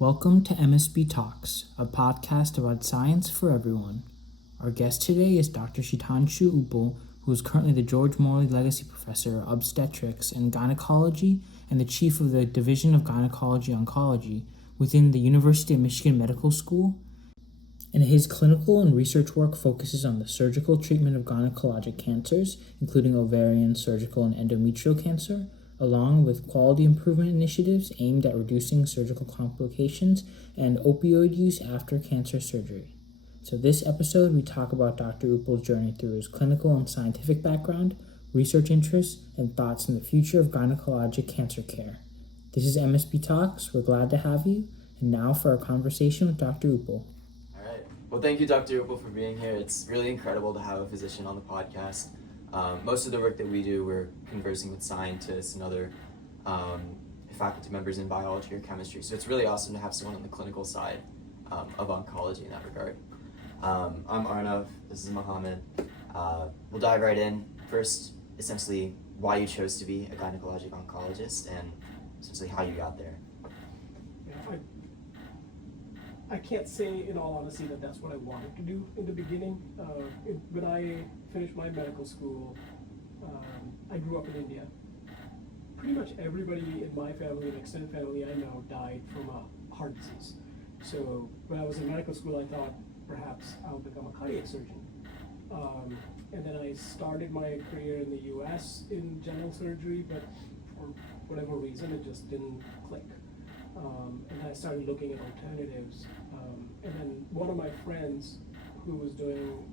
Welcome to MSBTalks, a podcast about science for everyone. Our guest today is Dr. Shitanshu Uppal, who is currently the George Morley Legacy Professor of Obstetrics and Gynecology and the Chief of the Division of Gynecology Oncology within the University of Michigan Medical School. And his clinical and research work focuses on the surgical treatment of gynecologic cancers, including ovarian, cervical, and endometrial cancer, along with quality improvement initiatives aimed at reducing surgical complications and opioid use after cancer surgery. So this episode, we talk about Dr. Uppal's journey through his clinical and scientific background, research interests, and thoughts on the future of gynecologic cancer care. This is MSB Talks. We're glad to have you. And now for our conversation with Dr. Uppal. Well, thank you, Dr. Uppal, for being here. It's really incredible to have a physician on the podcast. Most of the work that we do, we're conversing with scientists and other faculty members in biology or chemistry. So it's really awesome to have someone on the clinical side of oncology in that regard. I'm Arnav. This is Mohammed. We'll dive right in. First, essentially, why you chose to be a gynecologic oncologist and essentially how you got there. I can't say in all honesty that that's what I wanted to do in the beginning. When I finished my medical school, I grew up in India. Pretty much everybody in my family and extended family I know died from a heart disease. So when I was in medical school, I thought perhaps I'll become a cardiac surgeon. And then I started my career in the US in general surgery, but for whatever reason, it just didn't click. And I started looking at alternatives. And then one of my friends who was doing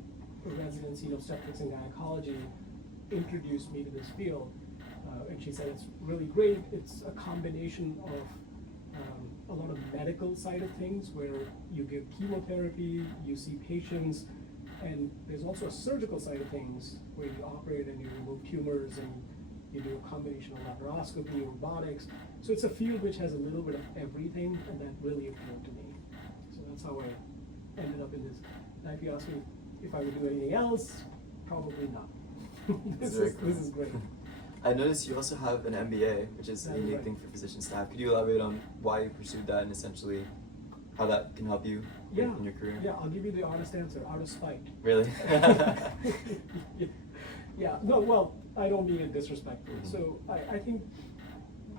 a residency in obstetrics and gynecology introduced me to this field. And she said, it's really great. It's a combination of a lot of medical side of things where you give chemotherapy, you see patients, and there's also a surgical side of things where you operate and you remove tumors and you do a combination of laparoscopy, robotics. So it's a field which has a little bit of everything, and that really appealed to me. So that's how I ended up in this. Now if you ask me if I would do anything else, probably not. This is great. I noticed you also have an MBA, which is a unique thing for physicians to have. Could you elaborate on why you pursued that and essentially how that can help you in your career? Yeah, I'll give you the honest answer, out of spite. Really? Yeah, no, well, I don't mean it disrespectfully. Mm-hmm. So I think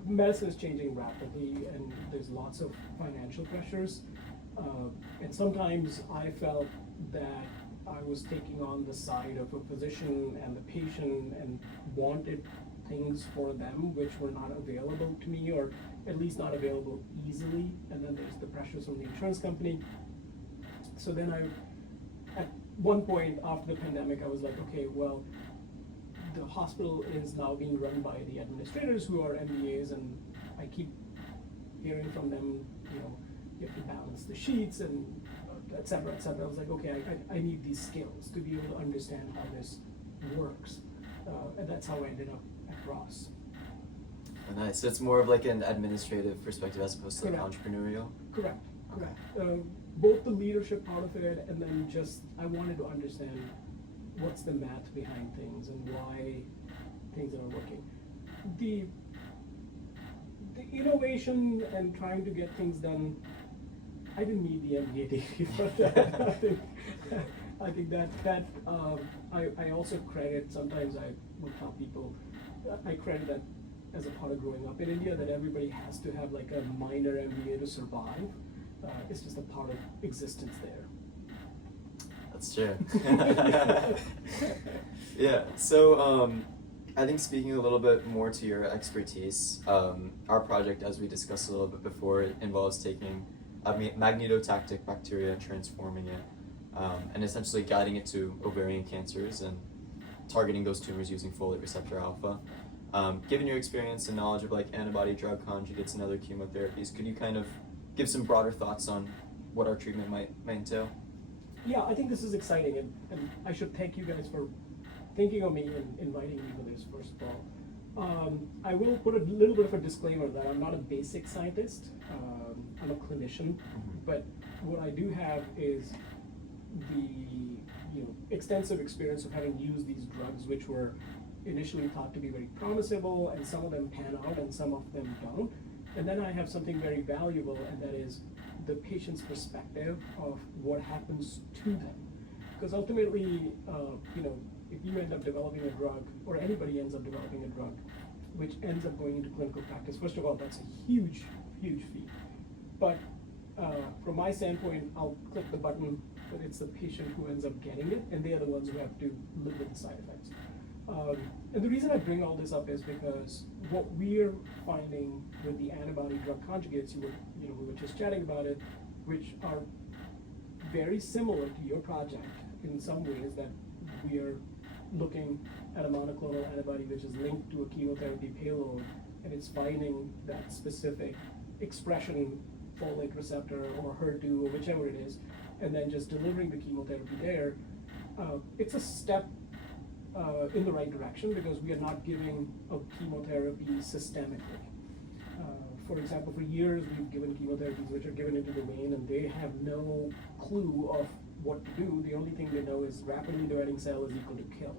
medicine is changing rapidly and there's lots of financial pressures. And sometimes I felt that I was taking on the side of a physician and the patient and wanted things for them which were not available to me, or at least not available easily. And then there's the pressures from the insurance company. So then at one point after the pandemic, I was like, okay, well, the hospital is now being run by the administrators who are MBAs, and I keep hearing from them, you have to balance the sheets and et cetera, et cetera. I was like, okay, I need these skills to be able to understand how this works. And that's how I ended up at Ross. Oh, nice. So it's more of like an administrative perspective as opposed to like entrepreneurial? Correct. Okay. Both the leadership part of it, and then just I wanted to understand what's the math behind things and why things are working. The innovation and trying to get things done, I didn't need the MBA degree for that. I think that I also credit, sometimes I will tell people, I credit that as a part of growing up in India, that everybody has to have like a minor MBA to survive. It's just a part of existence there. That's true. Yeah, so I think speaking a little bit more to your expertise, our project, as we discussed a little bit before, it involves taking a magnetotactic bacteria and transforming it, and essentially guiding it to ovarian cancers and targeting those tumors using folate receptor alpha. Given your experience and knowledge of like antibody drug conjugates and other chemotherapies, could you kind of give some broader thoughts on what our treatment might entail? Yeah, I think this is exciting, and I should thank you guys for thinking of me and inviting me for this, first of all. I will put a little bit of a disclaimer that I'm not a basic scientist. I'm a clinician, but what I do have is the extensive experience of having used these drugs, which were initially thought to be very promisable, and some of them pan out and some of them don't. And then I have something very valuable, and that is the patient's perspective of what happens to them. Because ultimately, if you end up developing a drug, or anybody ends up developing a drug, which ends up going into clinical practice, first of all, that's a huge, huge feat. But from my standpoint, I'll click the button, but it's the patient who ends up getting it, and they are the ones who have to live with the side effects. And the reason I bring all this up is because what we're finding with the antibody drug conjugates, we were just chatting about it, which are very similar to your project in some ways, that we are looking at a monoclonal antibody which is linked to a chemotherapy payload, and it's finding that specific expression, folate receptor or HER2 or whichever it is, and then just delivering the chemotherapy there. It's a step in the right direction, because we are not giving a chemotherapy systemically. For example, for years we've given chemotherapies which are given into the vein, and they have no clue of what to do. The only thing they know is rapidly dividing cell is equal to kill,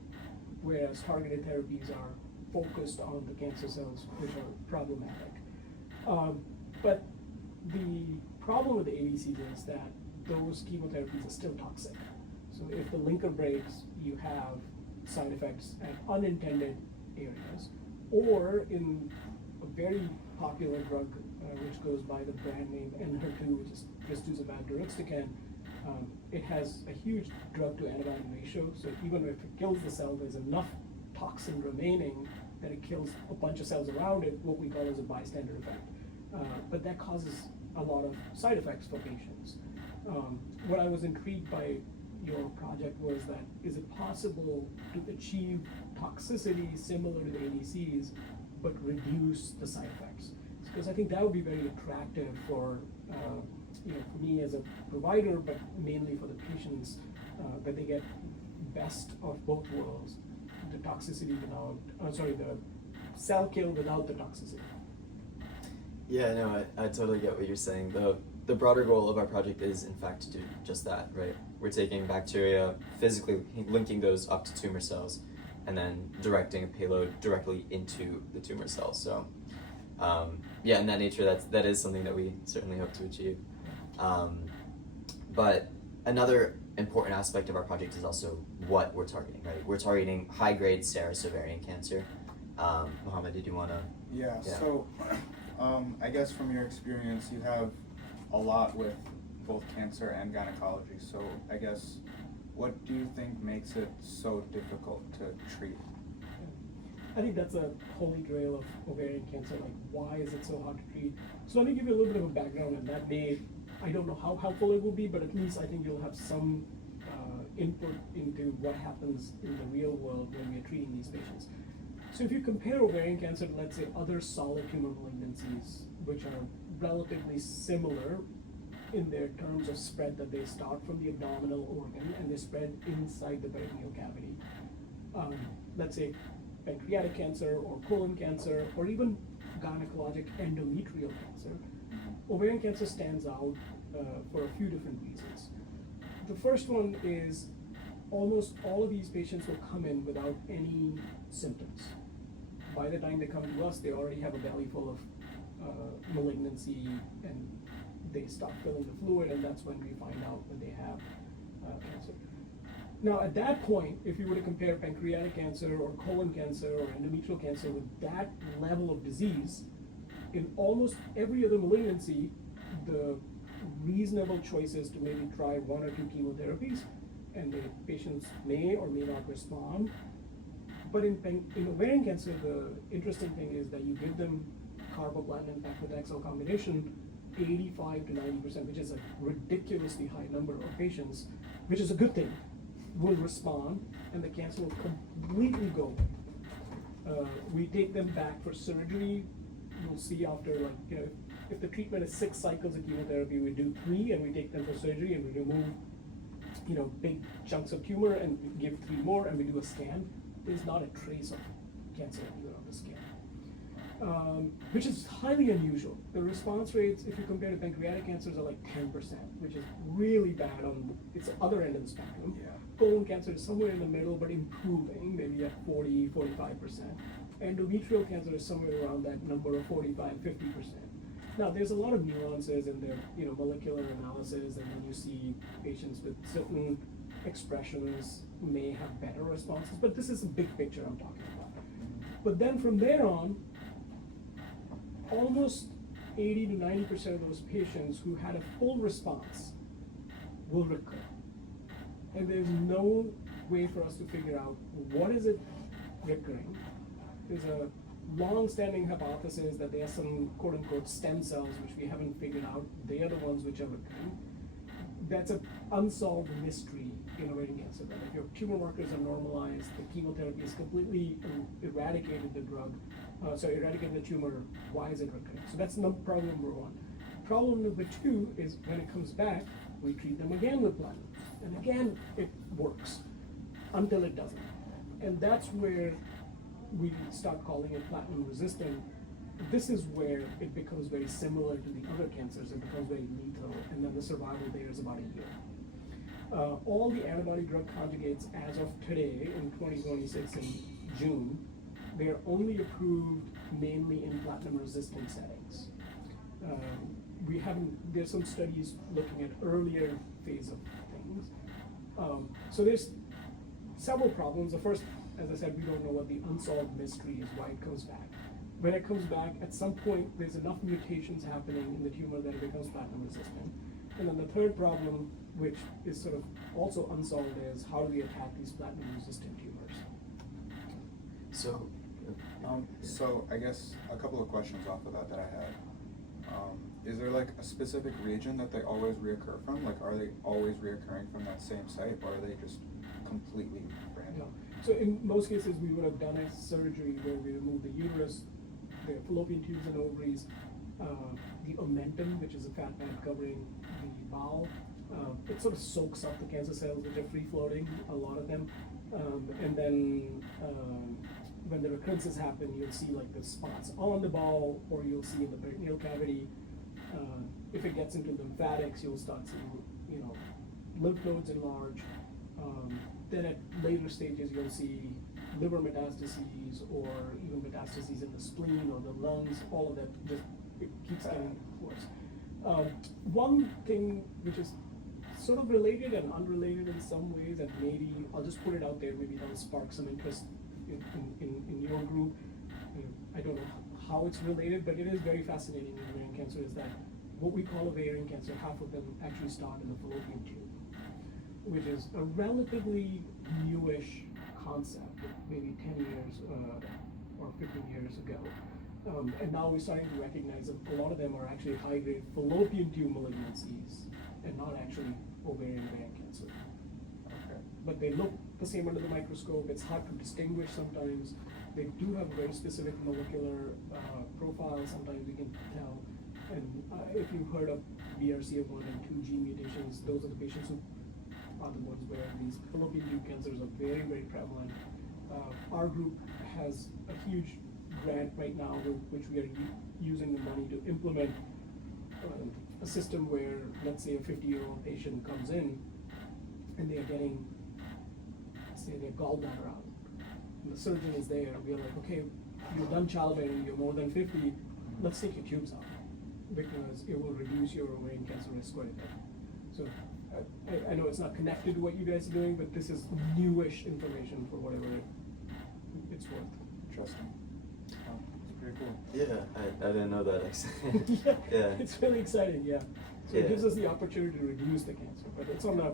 whereas targeted therapies are focused on the cancer cells, which are problematic. But the problem with the ADCs is that those chemotherapies are still toxic. So if the linker breaks, you have side effects at unintended areas, or in a very popular drug which goes by the brand name Enhertu, which is trastuzumab deruxtecan. It has a huge drug to antibody ratio, so even if it kills the cell, there's enough toxin remaining that it kills a bunch of cells around it, what we call as a bystander effect. But that causes a lot of side effects for patients. What I was intrigued by your project was that, is it possible to achieve toxicity similar to the ADCs, but reduce the side effects? Because I think that would be very attractive for for me as a provider, but mainly for the patients, that they get best of both worlds: the toxicity without, the cell kill without the toxicity. Yeah, no, I totally get what you're saying. The broader goal of our project is, in fact, to do just that, right? We're taking bacteria, physically linking those up to tumor cells, and then directing a payload directly into the tumor cells. So, in that nature, that is something that we certainly hope to achieve. But another important aspect of our project is also what we're targeting, right? We're targeting high-grade serous ovarian cancer. Mohammed, did you want to? Yeah, so I guess from your experience, you have a lot with both cancer and gynecology. So I guess, what do you think makes it so difficult to treat? I think that's a holy grail of ovarian cancer. Like, why is it so hard to treat? So let me give you a little bit of a background, and that I don't know how helpful it will be, but at least I think you'll have some input into what happens in the real world when we're treating these patients. So if you compare ovarian cancer to, let's say, other solid tumor malignancies, which are relatively similar in their terms of spread, that they start from the abdominal organ and they spread inside the peritoneal cavity. Let's say pancreatic cancer or colon cancer or even gynecologic endometrial cancer. Ovarian cancer stands out for a few different reasons. The first one is almost all of these patients will come in without any symptoms. By the time they come to us, they already have a belly full of malignancy, and they stop filling the fluid, and that's when we find out that they have cancer. Now, at that point, if you were to compare pancreatic cancer or colon cancer or endometrial cancer with that level of disease, in almost every other malignancy, the reasonable choice is to maybe try one or two chemotherapies, and the patients may or may not respond. But in ovarian cancer, the interesting thing is that you give them carboplatin paclitaxel combination, 85 to 90%, which is a ridiculously high number of patients, which is a good thing, will respond, and the cancer will completely go away. We take them back for surgery. You'll see after, if the treatment is 6 cycles of chemotherapy, we do 3, and we take them for surgery, and we remove, big chunks of tumor, and we give 3 more, and we do a scan. There's not a trace of cancer anywhere on the scan, which is highly unusual. The response rates, if you compare to pancreatic cancers, are like 10%, which is really bad on its other end of the spectrum. Yeah. Colon cancer is somewhere in the middle, but improving, maybe at 40, 45%. Endometrial cancer is somewhere around that number of 45, 50%. Now, there's a lot of nuances in the molecular analysis, and then you see patients with certain expressions may have better responses, but this is a big picture I'm talking about. But then from there on, almost 80 to 90% of those patients who had a full response will recur. And there's no way for us to figure out what is it recurring. There's a long-standing hypothesis that there are some quote-unquote stem cells which we haven't figured out. They are the ones which are recurring. That's an unsolved mystery in ovarian cancer. That if your tumor markers are normalized, the chemotherapy has completely eradicated the eradicated the tumor. Why is it recurring? So that's problem number one. Problem number two is when it comes back, we treat them again with platinum, and again it works until it doesn't, and that's where we start calling it platinum resistant. This is where it becomes very similar to the other cancers. It becomes very lethal, and then the survival there is about a year. All the antibody drug conjugates as of today in 2026 in June, they're only approved mainly in platinum resistant settings. There's some studies looking at earlier phase of things. So there's several problems. The first, as I said, we don't know what the unsolved mystery is, why it comes back. When it comes back, at some point, there's enough mutations happening in the tumor that it becomes platinum resistant. And then the third problem, which is sort of also unsolved, is how do we attack these platinum resistant tumors? So I guess a couple of questions off of that I had. Is there like a specific region that they always reoccur from? Like, are they always reoccurring from that same site, or are they just completely random? No. So in most cases, we would have done a surgery where we remove the uterus, the fallopian tubes and ovaries, the omentum, which is a fat pad covering the bowel. It sort of soaks up the cancer cells, which are free floating, a lot of them. And then when the recurrences happen, you'll see like the spots on the bowel, or you'll see in the peritoneal cavity. If it gets into lymphatics, you'll start seeing, lymph nodes enlarge. Then at later stages, you'll see liver metastases, or even metastases in the spleen or the lungs. All of that it keeps getting worse. One thing which is sort of related and unrelated in some ways, and maybe I'll just put it out there, maybe that'll spark some interest in your group. I don't know how it's related, but it is very fascinating in ovarian cancer, is that what we call ovarian cancer, half of them actually start in the fallopian tube, which is a relatively newish concept, maybe 10 years or 15 years ago. And now we're starting to recognize that a lot of them are actually high-grade fallopian tube malignancies and not actually ovarian cancer. Okay. But they look the same under the microscope. It's hard to distinguish sometimes. They do have very specific molecular profiles. Sometimes we can tell. And if you've heard of BRCA1 and 2 gene mutations, those are the patients who are the ones where these fallopian tube cancers are very, very prevalent. Our group has a huge grant right now, which we are using the money to implement a system where, let's say, a 50-year-old patient comes in and they are getting, say, their gallbladder out. And the surgeon is there. We are like, okay, you've done childbearing, you're more than 50, let's take your tubes out, because it will reduce your ovarian cancer risk quite a bit. So I know it's not connected to what you guys are doing, but this is newish information for whatever it's worth. Interesting. It's pretty cool. Yeah, I didn't know that actually. Yeah, it's really exciting, yeah. So Yeah. it gives us the opportunity to reduce the cancer, but it's on a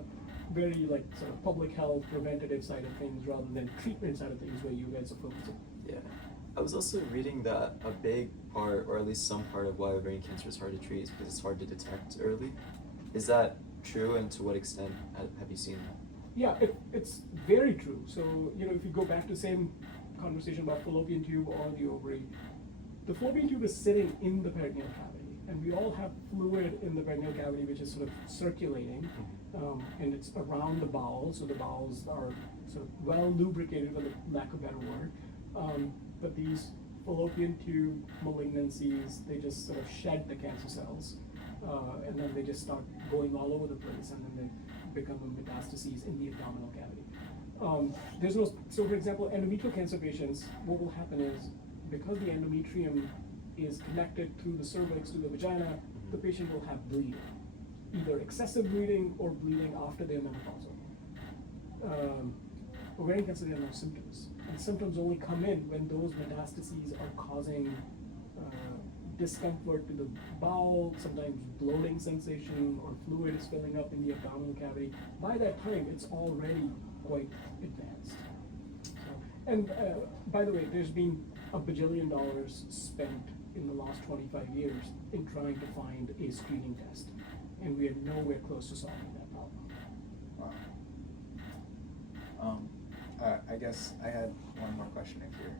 very sort of public health, preventative side of things rather than treatment side of things where you guys are focusing. Yeah. I was also reading that a big part, or at least some part of why ovarian cancer is hard to treat is because it's hard to detect early. Is that true, and to what extent have you seen that? Yeah, it's very true. So, if you go back to the same conversation about fallopian tube or the ovary, the fallopian tube is sitting in the peritoneal cavity, and we all have fluid in the peritoneal cavity which is sort of circulating, and it's around the bowels, so the bowels are sort of well lubricated, for the lack of a better word. But these fallopian tube malignancies, they just sort of shed the cancer cells, and then they just start going all over the place, and then they become metastases in the abdominal cavity. So for example, endometrial cancer patients, what will happen is, because the endometrium is connected through the cervix to the vagina, the patient will have bleeding, either excessive bleeding or bleeding after their menopausal. Ovarian cancer, there are no symptoms, and symptoms only come in when those metastases are causing discomfort to the bowel, sometimes bloating sensation, or fluid is filling up in the abdominal cavity. By that time, it's already quite advanced. And by the way, there's been $1 billion spent in the last 25 years in trying to find a screening test, and we are nowhere close to solving that problem. Wow. I guess I had one more question here.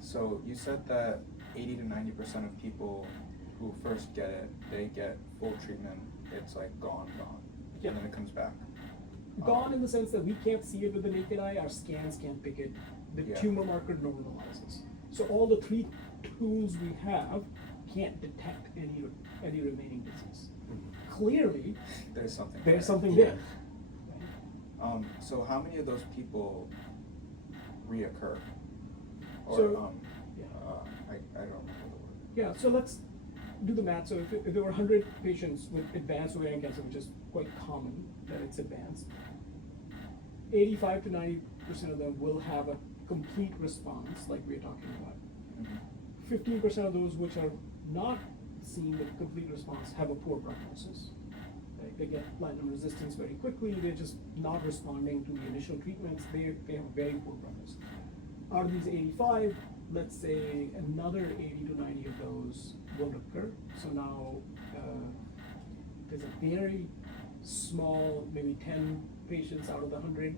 So you said that 80 to 90% of people who first get it, they get full treatment, it's like gone, Yeah. and then it comes back. Gone in the sense that we can't see it with the naked eye, our scans can't pick it, the Yeah. tumor marker normalizes. So all the 3 tools we have can't detect any remaining disease. Clearly, There's something. there's there. something Yeah. there. So how many of those people reoccur? Or So, yeah. I don't remember the word. Yeah, so let's do the math. So if there were 100 patients with advanced ovarian cancer, which is quite common that it's advanced, 85 to 90% of them will have a complete response, like we're talking about. 15% of those which are not seeing the complete response have a poor prognosis. Right? They get platinum resistance very quickly, they're just not responding to the initial treatments, they have very poor prognosis. Out of these 85, let's say another 80 to 90 of those will recur. So now there's a very small, maybe 10 patients out of the 100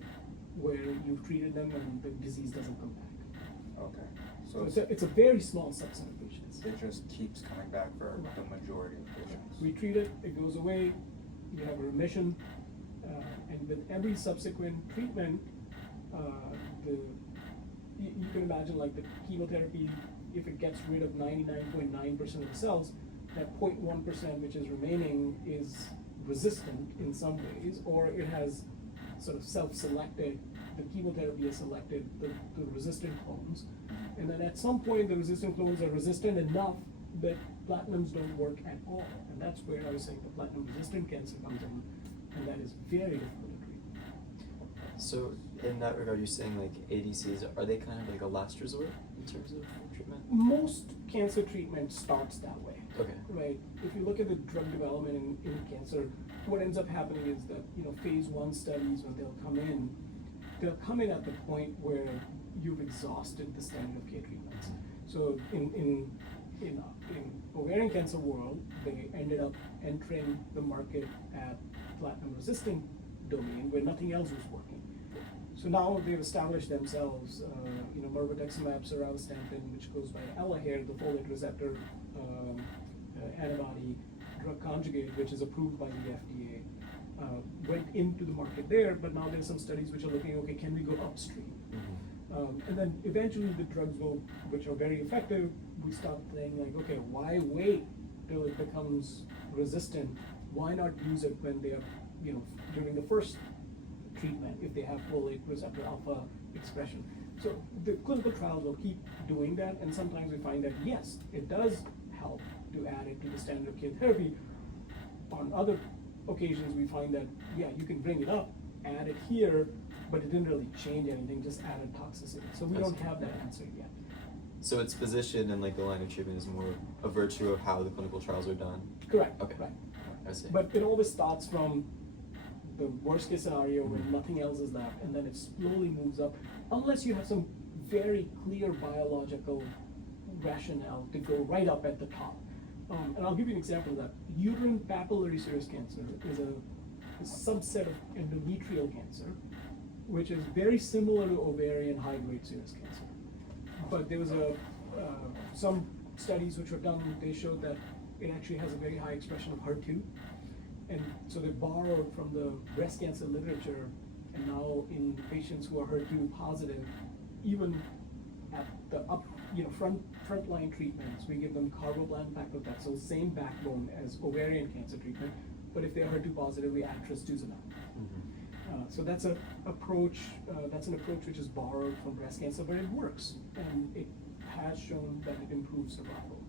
where you've treated them and the disease doesn't come back. Okay. So So it's a very small subset of patients. it just keeps coming back for the majority of patients. We treat it, it goes away, you have a remission, and with every subsequent treatment, you can imagine like the chemotherapy, if it gets rid of 99.9% of the cells, that 0.1% which is remaining is resistant in some ways, or it has sort of self-selected, the chemotherapy has selected the resistant clones. And then at some point, the resistant clones are resistant enough that platinums don't work at all. And that's where I was saying the platinum-resistant cancer comes in, and that is very difficult to treat. So in that regard, you're saying like ADCs, are they kind of like a last resort in terms of treatment? Most cancer treatment starts that way. Okay. Right. If you look at the drug development in cancer, what ends up happening is that phase 1 studies, when they'll come in at the point where you've exhausted the standard of care treatments. So in ovarian cancer world, they ended up entering the market at platinum resistant domain where nothing else was working. So now they've established themselves, mirvetuximab soravtansine, which goes by Elahere, the folate receptor antibody drug conjugate, which is approved by the FDA, went into the market there, but now there's some studies which are looking, okay, can we go upstream? And then eventually the drugs which are very effective, we start saying like, okay, why wait till it becomes resistant? Why not use it when they are, during the first treatment, if they have folate receptor alpha expression? So the clinical trials will keep doing that, and sometimes we find that yes, it does help to add it to the standard of care therapy. On other occasions, we find that, yeah, you can bring it up, add it here, but it didn't really change anything, just added toxicity. So we don't have that answer yet. So it's positioned and like the line of treatment is more a virtue of how the clinical trials are done? Correct. Okay. Right. I see. But it always starts from the worst case scenario where nothing else is left, and then it slowly moves up, unless you have some very clear biological rationale to go right up at the top. And I'll give you an example of that. Uterine papillary serous cancer is a subset of endometrial cancer, which is very similar to ovarian high-grade serous cancer. But there was some studies which were done, they showed that it actually has a very high expression of HER2. And so they borrowed from the breast cancer literature, and now in patients who are HER2 positive, even at the frontline treatments, we give them carboplatin paclitaxel, same backbone as ovarian cancer treatment, but if they're HER2 positive, we add trastuzumab. So that's an approach which is borrowed from breast cancer, but it works, and it has shown that it improves survival.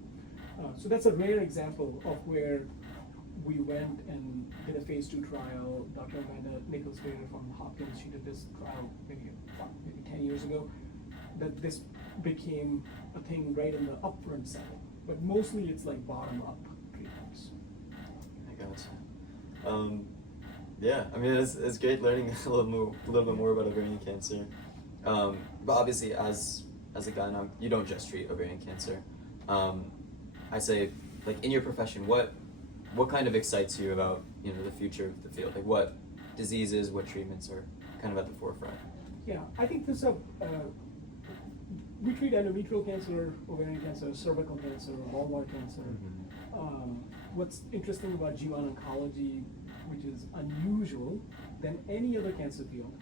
So that's a rare example of where we went and did a phase 2 trial. Dr. Amanda Nichols-Vader from Hopkins, she did this trial maybe 10 years ago, that this became a thing right in the upfront setting. But mostly it's like bottom-up treatments. I gotcha. Yeah, I mean, it's great learning a little bit more about ovarian cancer. But obviously, as a gynecologist, you don't just treat ovarian cancer. I say, like, in your profession, what kind of excites you about, the future of the field? Like, what diseases, what treatments are kind of at the forefront? Yeah, I think there's we treat endometrial cancer, ovarian cancer, cervical cancer, vulvar cancer. Mm-hmm. What's interesting about GYN oncology, which is unusual than any other cancer field,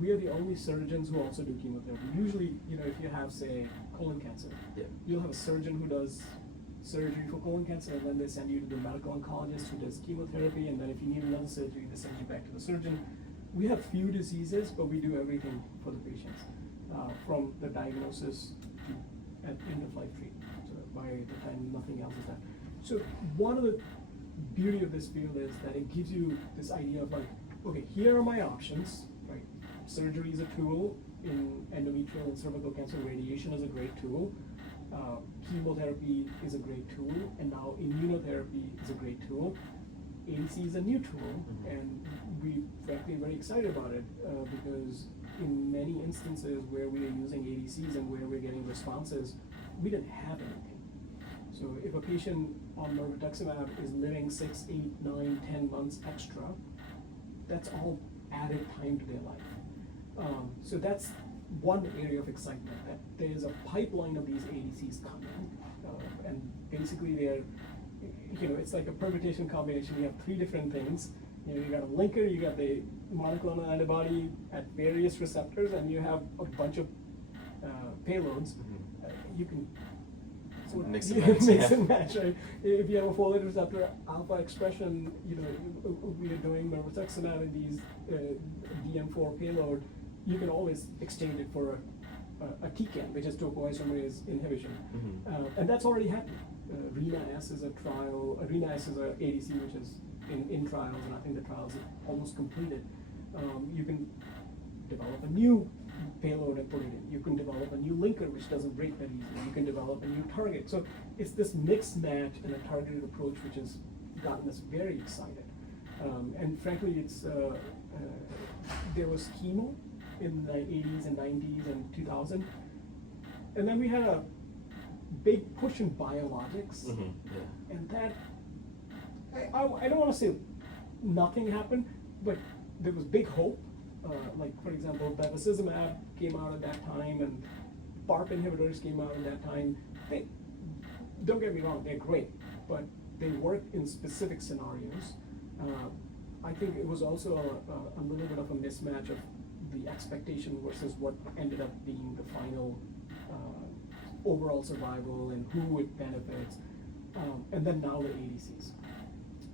we are the only surgeons who also do chemotherapy. Usually, if you have, say, colon cancer, Yeah. you'll have a surgeon who does surgery for colon cancer, and then they send you to the medical oncologist who does chemotherapy, and then if you need another surgery, they send you back to the surgeon. We have few diseases, but we do everything for the patients, from the diagnosis to end-of-life treatment. So by the time nothing else is done. So one of the beauty of this field is that it gives you this idea of like, okay, here are my options, right? Surgery is a tool in endometrial and cervical cancer. Radiation is a great tool. Chemotherapy is a great tool, and now immunotherapy is a great tool. ADC is a new tool, and we frankly are very excited about it because in many instances where we are using ADCs and where we're getting responses, we didn't have anything. So if a patient on mirvetuximab is living 6, 8, 9, 10 months extra, that's all added time to their life. So that's one area of excitement, that there's a pipeline of these ADCs coming, and basically they're, it's like a permutation combination. You have 3 different things. You got a linker, you got the monoclonal antibody at various receptors, and you have a bunch of payloads. You can mix and match, right? If you have a folate receptor alpha expression, we are doing mirvetuximab in these DM4 payload, you can always exchange it for a TCAN, which is topoisomerase inhibition. And that's already happening. RENA-S is a trial, RENA-S is a ADC which is in trials, and I think the trials are almost completed. You can develop a new payload and put it in. You can develop a new linker which doesn't break that easily. You can develop a new target. So it's this mix match and a targeted approach which has gotten us very excited. And frankly, it's there was chemo in the 80s and 90s and 2000, and then we had a big push in biologics, and that I don't want to say nothing happened, but there was big hope. Like, for example, bevacizumab came out at that time, and PARP inhibitors came out at that time. Don't get me wrong, they're great, but they work in specific scenarios. I think it was also a little bit of a mismatch of the expectation versus what ended up being the final overall survival and who it benefits, and then now the ADCs.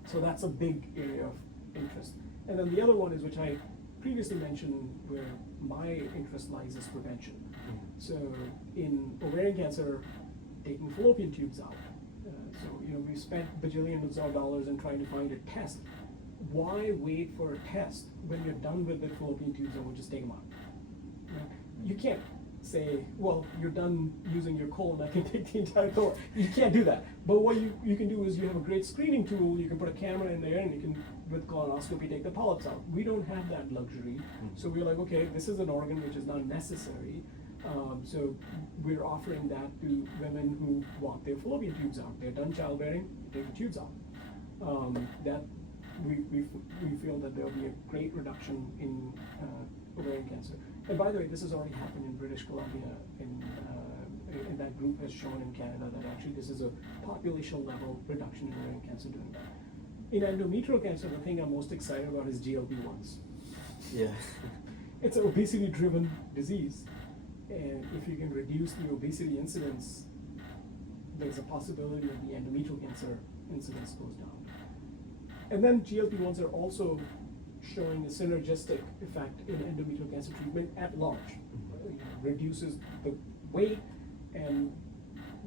So that's a big area of interest. And then the other one is, which I previously mentioned, where my interest lies, is prevention. So in ovarian cancer, taking fallopian tubes out. So we spent bajillions of dollars in trying to find a test. Why wait for a test when you're done with the fallopian tubes and we'll just take them out? You can't say, well, you're done using your colon, I can take the entire colon. You can't do that. But what you can do is you have a great screening tool. You can put a camera in there and you can, with colonoscopy, take the polyps out. We don't have that luxury. So we're like, okay, this is an organ which is not necessary. So we're offering that to women who want their fallopian tubes out. They're done childbearing, take the tubes out. That we feel that there'll be a great reduction in ovarian cancer. And by the way, this has already happened in British Columbia, and that group has shown in Canada that actually this is a population level reduction in ovarian cancer doing that. In endometrial cancer, the thing I'm most excited about is GLP-1s. Yeah. It's an obesity-driven disease, and if you can reduce the obesity incidence, there's a possibility that the endometrial cancer incidence goes down. And then GLP-1s are also showing a synergistic effect in endometrial cancer treatment at large. It reduces the weight, and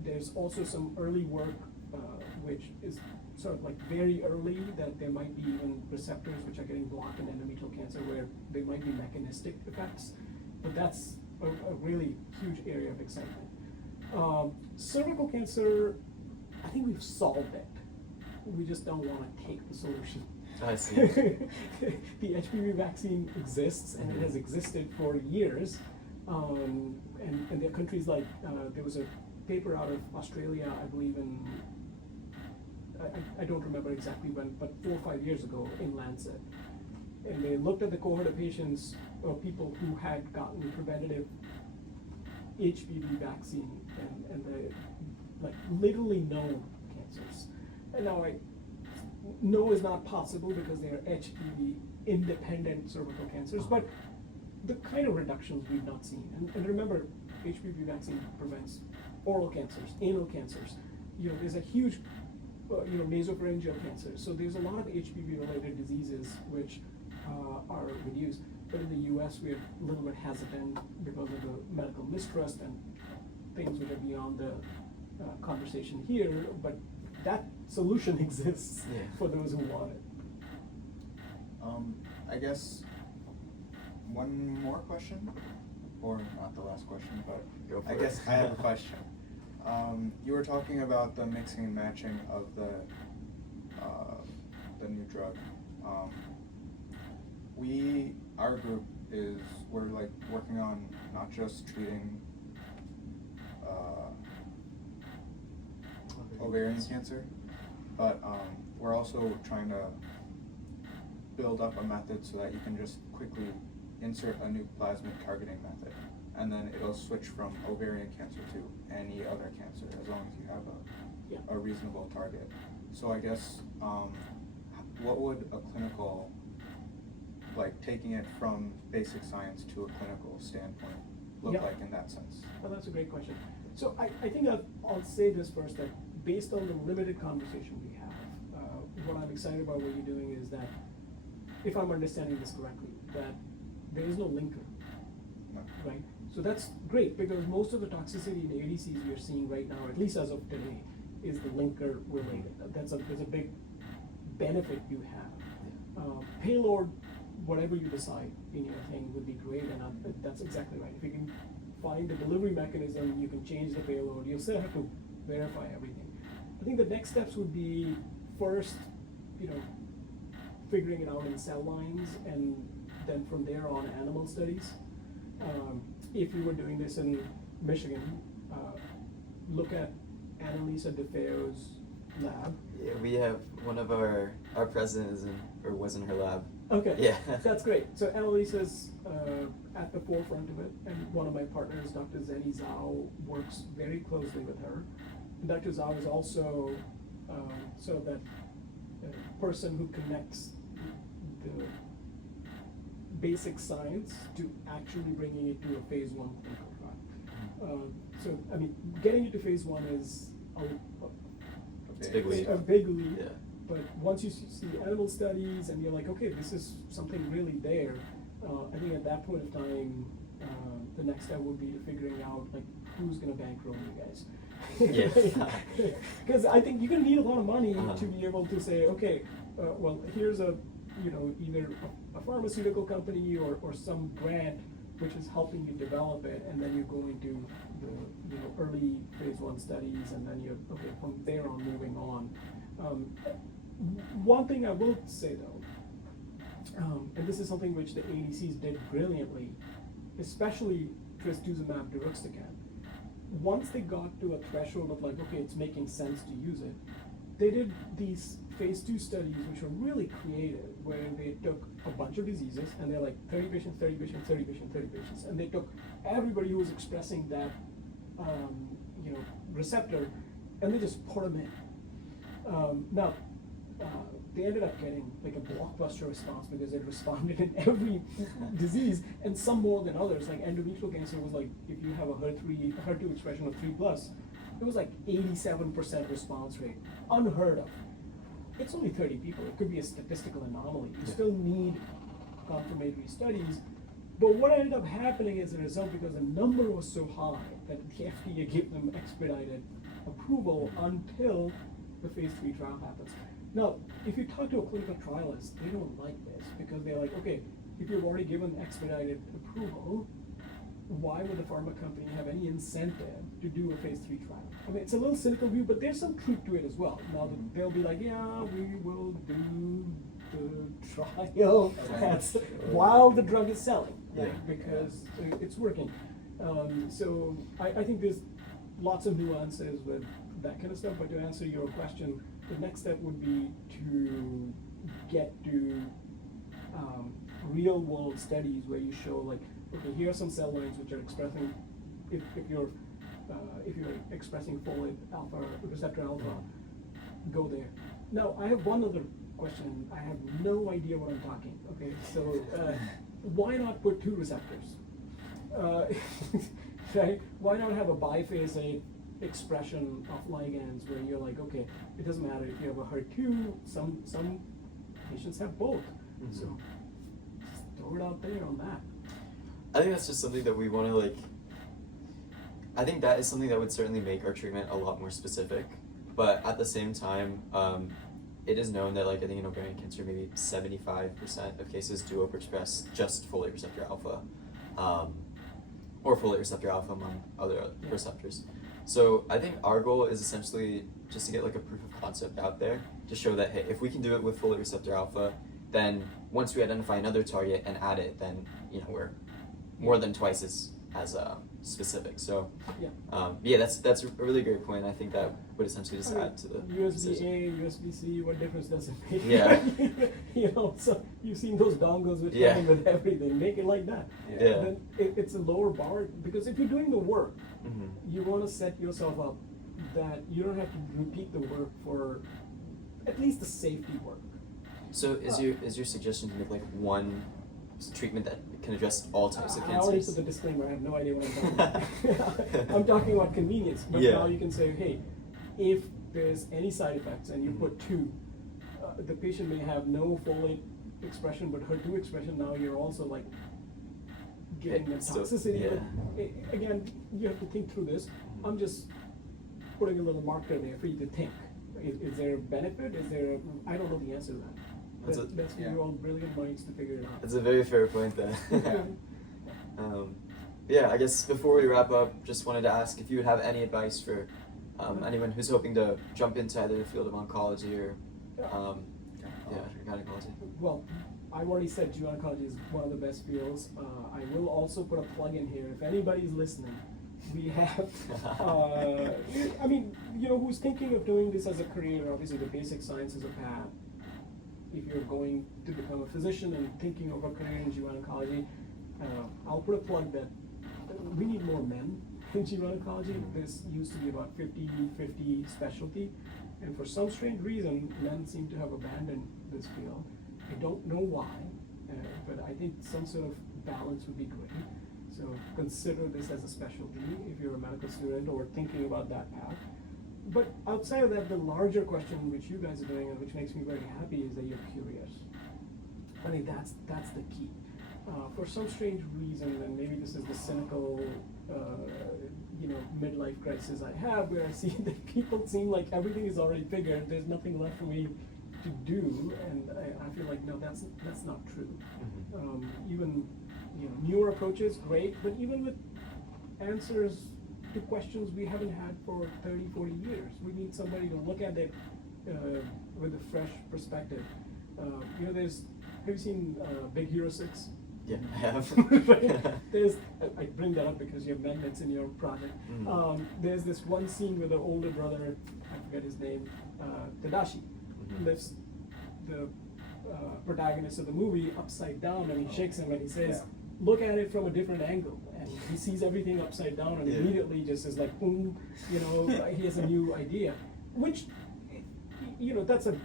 there's also some early work which is sort of like very early, that there might be even receptors which are getting blocked in endometrial cancer where there might be mechanistic effects, but that's a really huge area of excitement. Cervical cancer, I think we've solved it. We just don't want to take the solution. I see. The HPV vaccine exists, and it has existed for years. And there are countries like, there was a paper out of Australia, I believe I don't remember exactly when, but 4 or 5 years ago in Lancet. And they looked at the cohort of patients, or people who had gotten preventative HPV vaccine and the like literally known cancers. And now no is not possible because they are HPV independent cervical cancers, but the kind of reductions we've not seen. And remember, HPV vaccine prevents oral cancers, anal cancers. There's a huge, nasopharyngeal cancer. So there's a lot of HPV-related diseases which are reduced. But in the U.S., we're a little bit hesitant because of the medical mistrust and things which are beyond the conversation here. But that solution exists for those who want it. I guess one more question, or not the last question, but I guess I have a question. You were talking about the mixing and matching of the new drug. Our group we're like working on not just treating ovarian cancer, but we're also trying to build up a method so that you can just quickly insert a new plasmid targeting method, and then it'll switch from ovarian cancer to any other cancer as long as you have a reasonable target. So I guess what would a clinical, like taking it from basic science to a clinical standpoint look like in that sense? Well, that's a great question. So I think I'll say this first, that based on the limited conversation we have, what I'm excited about what you're doing is that, if I'm understanding this correctly, that there is no linker, right? So that's great, because most of the toxicity in the ADCs we are seeing right now, at least as of today, is the linker related. There's a big benefit you have. Payload, whatever you decide in your thing would be great, and that's exactly right. If you can find the delivery mechanism, you can change the payload. You still have to verify everything. I think the next steps would be first, figuring it out in cell lines, and then from there on animal studies. If you were doing this in Michigan, look at Annalisa DeFeo's lab. Yeah, we have one of our president was in her lab. Okay. Yeah. That's great. So Annalisa's at the forefront of it, and one of my partners, Dr. Zeni Zhao, works very closely with her. And Dr. Zhao is also sort of that person who connects the basic science to actually bringing it to a phase 1 clinical trial. So, I mean, getting it to phase 1 is a big leap. Yeah. But once you see animal studies and you're like, okay, this is something really there, I think at that point of time, the next step would be figuring out like who's going to bankroll you guys. Because I think you're going to need a lot of money to be able to say, okay, well, here's either a pharmaceutical company or some grant which is helping you develop it, and then you go into the early phase 1 studies, and then you're from there on moving on. One thing I will say though, and this is something which the ADCs did brilliantly, especially trastuzumab deruxtecan. Once they got to a threshold of like, okay, it's making sense to use it, they did these phase 2 studies which were really creative, where they took a bunch of diseases and they're like 30 patients, 30 patients, 30 patients, 30 patients, and they took everybody who was expressing that receptor, and they just put them in. Now, they ended up getting like a blockbuster response because it responded in every disease, and some more than others. Like endometrial cancer was like, if you have a HER2 expression of 3+, it was like 87% response rate, unheard of. It's only 30 people. It could be a statistical anomaly. You still need confirmatory studies. But what ended up happening as a result, because the number was so high that the FDA gave them expedited approval until the phase 3 trial happens. Now, if you talk to a clinical trialist, they don't like this because they're like, okay, if you've already given expedited approval, why would the pharma company have any incentive to do a phase 3 trial? I mean, it's a little cynical view, but there's some truth to it as well. Now, they'll be like, yeah, we will do the trial while the drug is selling, right? Because it's working. So I think there's lots of nuances with that kind of stuff, but to answer your question, the next step would be to get to real world studies where you show like, okay, here are some cell lines which are expressing, if you're expressing folate alpha, receptor alpha, go there. Now, I have one other question. I have no idea what I'm talking, okay? So, why not put 2 receptors? Right? Why not have a biphasic expression of ligands where you're like, okay, it doesn't matter if you have a HER2, some patients have both. So, just throw it out there on that. I think that's just something that we want to like. I think that is something that would certainly make our treatment a lot more specific, but at the same time, it is known that like I think in ovarian cancer, maybe 75% of cases do overexpress just folate receptor alpha, or folate receptor alpha among other receptors. So I think our goal is essentially just to get like a proof of concept out there to show that hey, if we can do it with folate receptor alpha, then once we identify another target and add it, then we're more than twice as specific. So that's a really great point. I think that would essentially just add to the USB-A, USB-C, what difference does it make? Yeah. So you've seen those dongles which come with everything. Make it like that. Yeah. Then it's a lower bar, because if you're doing the work, you want to set yourself up that you don't have to repeat the work for at least the safety work. So is your suggestion to make like one treatment that can address all types of I already cancers? put the disclaimer, I have no idea what I'm talking about. I'm talking about convenience, but now you can say, hey, if there's any side effects and you put 2, the patient may have no folate expression but HER2 expression, now you're also like getting the toxicity. Again, you have to think through this. I'm just putting a little marker there for you to think. Is there a benefit? I don't know the answer to that. That's for you all brilliant minds to figure it out. That's a very fair point then. I guess before we wrap up, just wanted to ask if you would have any advice for anyone who's hoping to jump into either the field of oncology or gynecology. Well, I've already said gynecology is one of the best fields. I will also put a plug in here. If anybody's listening, we have, who's thinking of doing this as a career, obviously the basic science is a path. If you're going to become a physician and thinking of a career in gynecology, I'll put a plug that we need more men in gynecology. This used to be about 50-50 specialty, and for some strange reason, men seem to have abandoned this field. I don't know why, but I think some sort of balance would be great. So consider this as a specialty if you're a medical student or thinking about that path. But outside of that, the larger question which you guys are doing and which makes me very happy is that you're curious. I think that's the key. For some strange reason, and maybe this is the cynical, midlife crisis I have, where I see that people seem like everything is already figured. There's nothing left for me to do, and I feel like no, that's not true. Even newer approaches, great, but even with answers to questions we haven't had for 30, 40 years. We need somebody to look at it with a fresh perspective. Have you seen Big Hero 6? Yeah, I have. I bring that up because you have amendments in your project. There's this one scene where the older brother, I forget his name, Tadashi, lifts the protagonist of the movie upside down, and he shakes him and he says, look at it from a different angle. And he sees everything upside down and immediately just is like, boom, he has a new idea. Which, that's an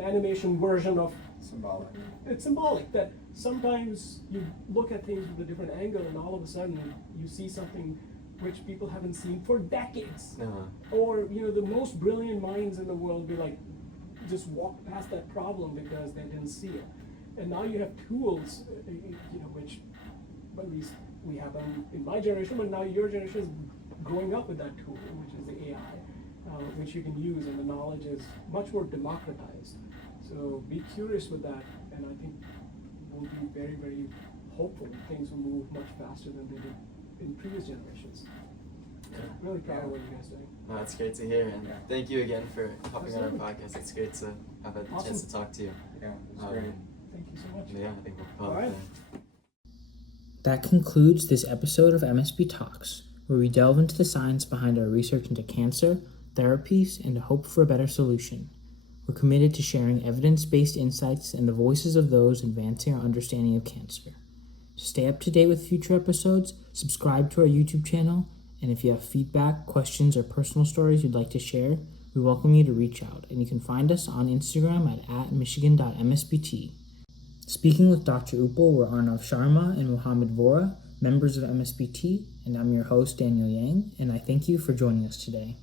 animation version of symbolic. It's symbolic that sometimes you look at things with a different angle and all of a sudden you see something which people haven't seen for decades. Or, the most brilliant minds in the world be like, just walk past that problem because they didn't see it. And now you have tools, which at least we have them in my generation, but now your generation is growing up with that tool, which is the AI. which you can use, and the knowledge is much more democratized. So be curious with that, and I think we'll be very, very hopeful that things will move much faster than they did in previous generations. Yeah. Really proud of what you guys are doing. No, that's great to hear, and Yeah. thank you again for hopping on Absolutely. our podcast. It's great to have had the chance Awesome. to talk to you. Yeah, it's great. Thank you so much. Yeah, I think we'll call All it right. there. That concludes this episode of MSB Talks, where we delve into the science behind our research into cancer, therapies, and hope for a better solution. We're committed to sharing evidence-based insights and the voices of those advancing our understanding of cancer. To stay up to date with future episodes, subscribe to our YouTube channel, and if you have feedback, questions, or personal stories you'd like to share, we welcome you to reach out, and you can find us on Instagram at michigan.msbt. Speaking with Dr. Uppal were Arnav Sharma and Mohammed Vora, members of MSBT, and I'm your host, Daniel Yang, and I thank you for joining us today.